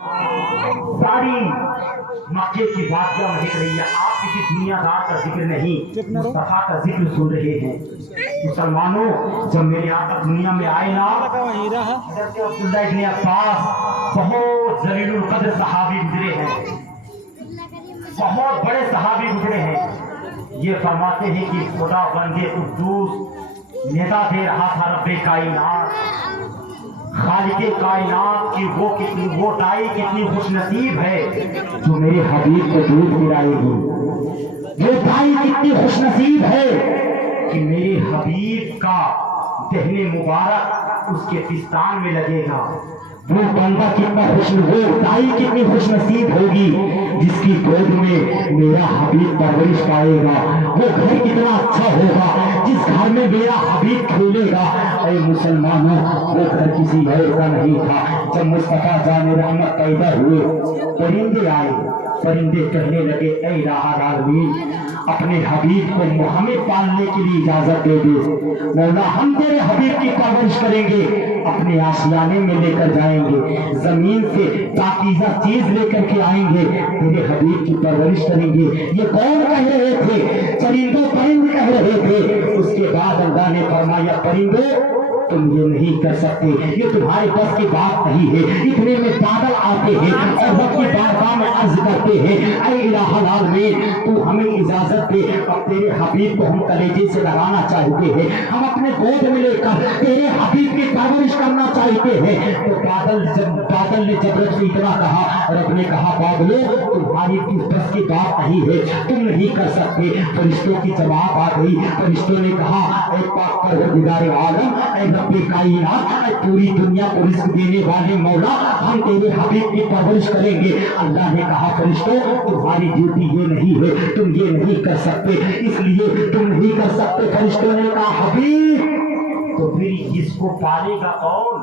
ساری مکے کی باتیاں مہک رہی ہے، آپ کسی دنیا دار کا ذکر نہیں، مصطفیٰ کا ذکر سن رہے ہیں۔ مسلمانوں، جب میرے آقا دنیا میں آئے نا، حضرت عبداللہ ابن عباس بہت ذلیل القدر صحابی گزرے ہیں، بہت بڑے صحابی گزرے ہیں۔ یہ فرماتے ہیں کہ خدا بندے قدوس ندا دے رہا تھا رب کائنات، خالق کائنات کی وہ ٹائی کتنی خوش نصیب ہے جو میرے حبیب کو دودھ پلائے گی، وہ ٹائی کتنی خوش نصیب ہے کہ میرے حبیب کا دہن مبارک اس کے پستان میں لگے گا۔ وہ بندہ کتنا وہ ٹائی کتنی خوش نصیب ہوگی جس کی گود میں میرا حبیب پرورش پائے گا۔ وہ گھر کتنا اچھا ہوگا جس گھر میں میرا حبیب کھیلے گا۔ اے مسلمانوں، وہ گھر کسی غیر کا نہیں تھا۔ جب مصطفیٰ جان رحمت پیدا ہوئے، پرندے آئے، پرندے کہنے لگے اے الہ العالمین، اپنے حبیب کو ہمیں پالنے کے لیے اجازت دے دے مولا، ہم تیرے حبیب کی پرورش کریں گے، اپنے آشیانے میں لے کر جائیں گے، زمین سے پاکیزہ چیز لے کر کے آئیں گے، تیرے حبیب کی پرورش کریں گے۔ یہ کون کہہ رہے تھے؟ چرندوں پرند کہہ رہے تھے۔ اس کے بعد اللہ نے فرمایا پرندوں تم یہ نہیں کر سکتے، یہ تمہارے بس کی بات نہیں ہے۔ اتنے میں بادل آتے ہیں اور رب کی بارگاہ میں عرض کرتے ہیں اے الہ العالمین، تو ہمیں اجازت دے، اب تیرے حبیب کو ہم کلیجے سے لگانا چاہتے ہیں، ہم اپنے گود میں لے کر تیرے حبیب کی پرورش کرنا چاہتے ہیں۔ تو بادل نے جب رب سے اتنا کہا، رب نے کہا بادلوں تمہاری بس کی بات نہیں ہے، تم نہیں کر سکتے۔ فرشتوں کی جواب آ گئی، فرشتوں نے کہا اے پاک پروردگار عالم، اے رب کائنات، اے پوری دنیا کو رزق دینے والے مولا، ہم تیرے حبیب کی پرورش کریں گے۔ اللہ نے کہا فرشتوں تمہاری ڈیوٹی یہ نہیں ہے، تم یہ نہیں کر سکتے، اس لیے تم نہیں کر سکتے۔ فرشتوں نے کہا حبیب تو پھر اس کو پالے گا کون،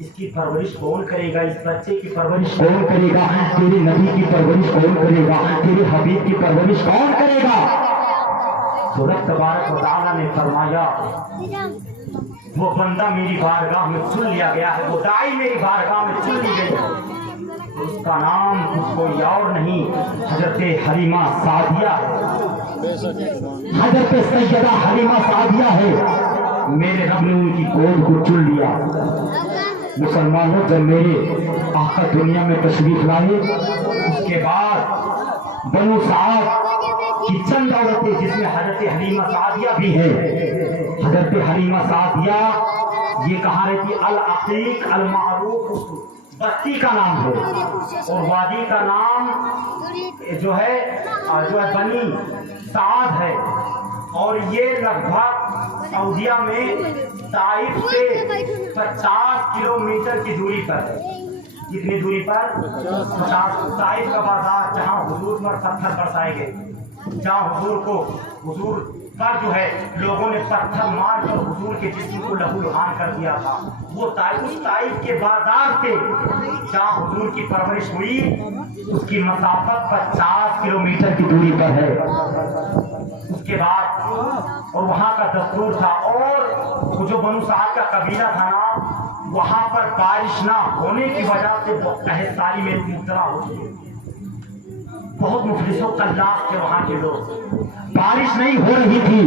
اس کی پرورش کون کرے گا، اس بچے کی پرورش کون کرے گا، تیرے نبی کی پرورش کون کرے گا، تیرے حبیب کی پرورش کون کرے گا؟ تو رب تبارک و تعالیٰ نے فرمایا وہ بندہ میری بارگاہ میں چن لیا گیا ہے، وہ دائی میری بارگاہ میں چن لی گئی ہے، اس کا نام اس کو اور نہیں، حضرت حلیمہ سعدیہ، حضرت سیدہ حلیمہ سعدیہ ہے۔ میرے رب نے ان کی گود کو چن لیا۔ مسلمانوں، جب میرے آقا دنیا میں تشریف لائے، اس کے بعد بنو سعد کی چند عورتیں جس میں حضرت حلیمہ سعدیہ بھی ہے، حضرت حلیمہ سعدیہ یہ کہا رہتی العقیق المعروف بستی کا نام ہے، اور وادی کا نام جو ہے بنی سعد ہے، اور یہ لگ بھگ سعودیہ میں طائف سے 50 کلومیٹر کی دوری پر ہے۔ کتنی دوری پر؟ 50۔ طائف کا بازار جہاں حضور پر پتھر برسائے گئے، جہاں حضور پر جو ہے لوگوں نے پتھر مار کر حضور کے جسم کو لہو لہان کر دیا تھا، وہ طائف کے بازار سے جہاں حضور کی پرورش ہوئی اس کی مسافت 50 کلومیٹر کی دوری پر ہے۔ اس کے بعد اور وہاں کا دستور تھا، اور جو بنو سعد کا قبیلہ تھا نا، وہاں پر بارش نہ ہونے کی وجہ سے قحط سالی میں مبتلا ہو گئے، بہت مفلس و قلاق تھے وہاں کے لوگ، بارش نہیں ہو رہی تھی،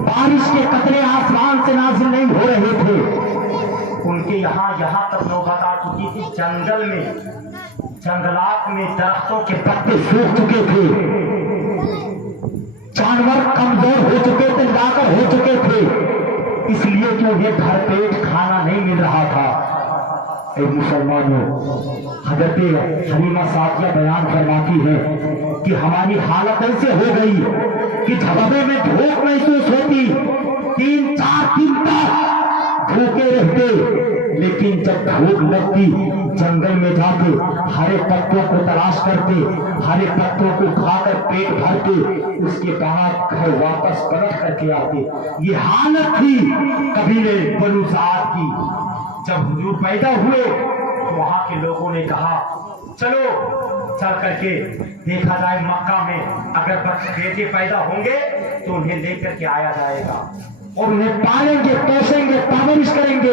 بارش کے قطرے آسمان سے نازل نہیں ہو رہے تھے، ان کے یہاں تک نوبت آ چکی تھی، جنگلات میں درختوں کے پتے سوکھ چکے تھے، جانور کمزور ہو چکے تھے، لاغر ہو چکے تھے، اس لیے کہ انہیں بھر پیٹ کھانا نہیں مل رہا تھا۔ اے مسلمانوں، حضرت حلیمہ سعدیہ بیان فرماتی ہے کہ ہماری حالت ایسے ہو گئی کہ جھبابے میں بھوک محسوس ہوتی، 3-4 دن تک بھوکے رہتے، لیکن جب بھوک لگتی جنگل میں جاتے، ہرے پتوں کو تلاش کرتے، ہرے پتوں کو کھا کر پیٹ بھرتے، اس کے بعد گھر واپس پلٹ کر کے آتے۔ یہ حالت تھی قبیلے بنو سعد کی۔ جب حضور پیدا ہوئے تو وہاں کے لوگوں نے کہا چلو چل کر کے دیکھا جائے مکہ میں، اگر بیٹے پیدا ہوں گے تو انہیں لے کر کے آیا جائے گا اور انہیں پالیں گے، پوسیں گے، پرورش کریں گے۔